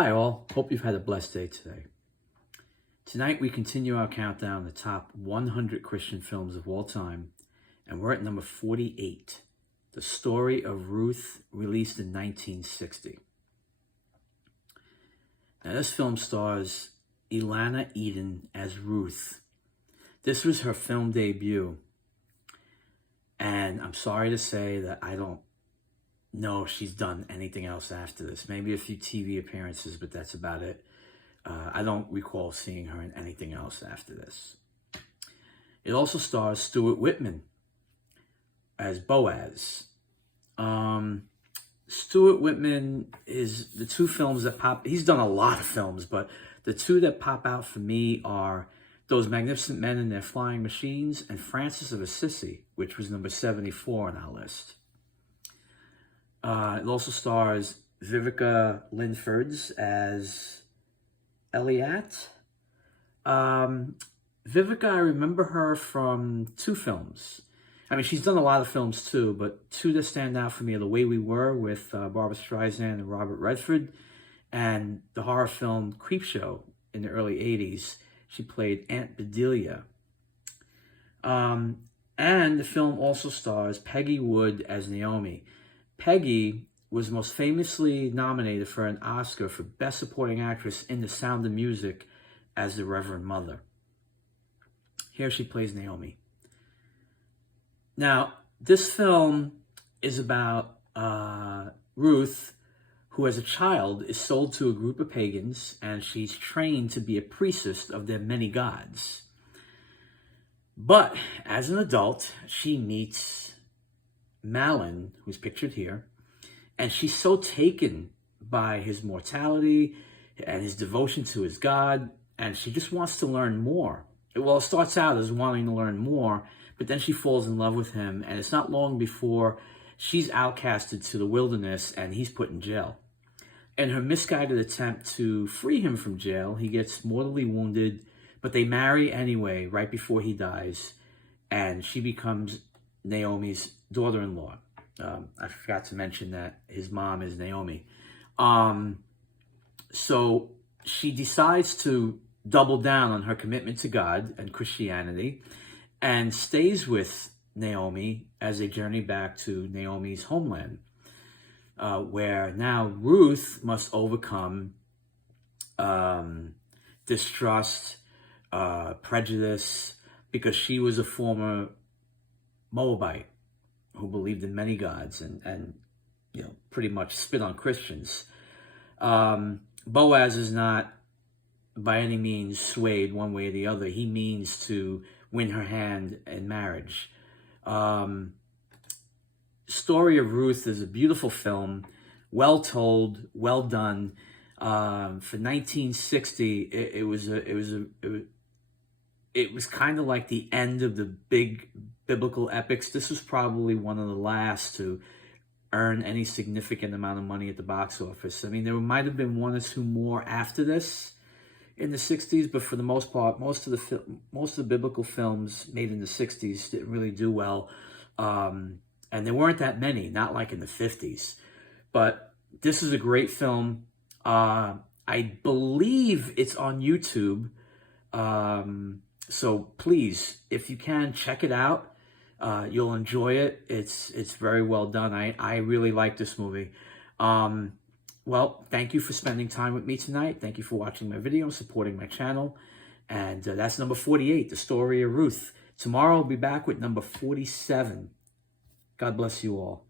Hi all, hope you've had a blessed day today. Tonight we continue our countdown of the top 100 Christian films of all time, and we're at number 48, The Story of Ruth, released in 1960. Now this film stars Ilana Eden as Ruth. This was her film debut, and I'm sorry to say that I don't know if she's done anything else after this. Maybe a few TV appearances, but that's about it. I don't recall seeing her in anything else after this. It also stars Stuart Whitman as Boaz. Stuart Whitman is the two films that pop. He's done a lot of films, but the two that pop out for me are Those Magnificent Men and Their Flying Machines and Francis of Assisi, which was number 74 on our list. It also stars Vivica Lincoln as Eliat. Vivica, I remember her from two films. I mean, she's done a lot of films too, but two that stand out for me are The Way We Were with Barbra Streisand and Robert Redford, and the horror film Creepshow in the early 80s. She played Aunt Bedelia. And the film also stars Peggy Wood as Naomi. Peggy was most famously nominated for an Oscar for Best Supporting Actress in The Sound of Music as the Reverend Mother. Here she plays Naomi. Now, this film is about Ruth, who as a child is sold to a group of pagans, and she's trained to be a priestess of their many gods. But as an adult, she meets Mahlon, who's pictured here, and she's so taken by his mortality and his devotion to his God, and she just wants to learn more. Well, it starts out as wanting to learn more, but then she falls in love with him, and it's not long before she's outcasted to the wilderness and he's put in jail. In her misguided attempt to free him from jail, he gets mortally wounded, but they marry anyway right before he dies, and she becomes Naomi's daughter-in-law. I forgot to mention that his mom is Naomi. So she decides to double down on her commitment to God and Christianity and stays with Naomi as they journey back to Naomi's homeland, where now Ruth must overcome distrust, prejudice, because she was a former Moabite who believed in many gods and you know, pretty much spit on Christians. Boaz is not by any means swayed one way or the other. He means to win her hand in marriage. Story of Ruth is a beautiful film, well told, well done. For 1960, it was kind of like the end of the big biblical epics. This was probably one of the last to earn any significant amount of money at the box office. I mean, there might have been one or two more after this in the 60s, but for the most part, most of the biblical films made in the 60s didn't really do well. And there weren't that many, not like in the 50s. But this is a great film. I believe it's on YouTube. So please, if you can, check it out. You'll enjoy it. It's very well done. I really like this movie. Well, thank you for spending time with me tonight. Thank you for watching my video and supporting my channel. And that's number 48, The Story of Ruth. Tomorrow I'll be back with number 47. God bless you all.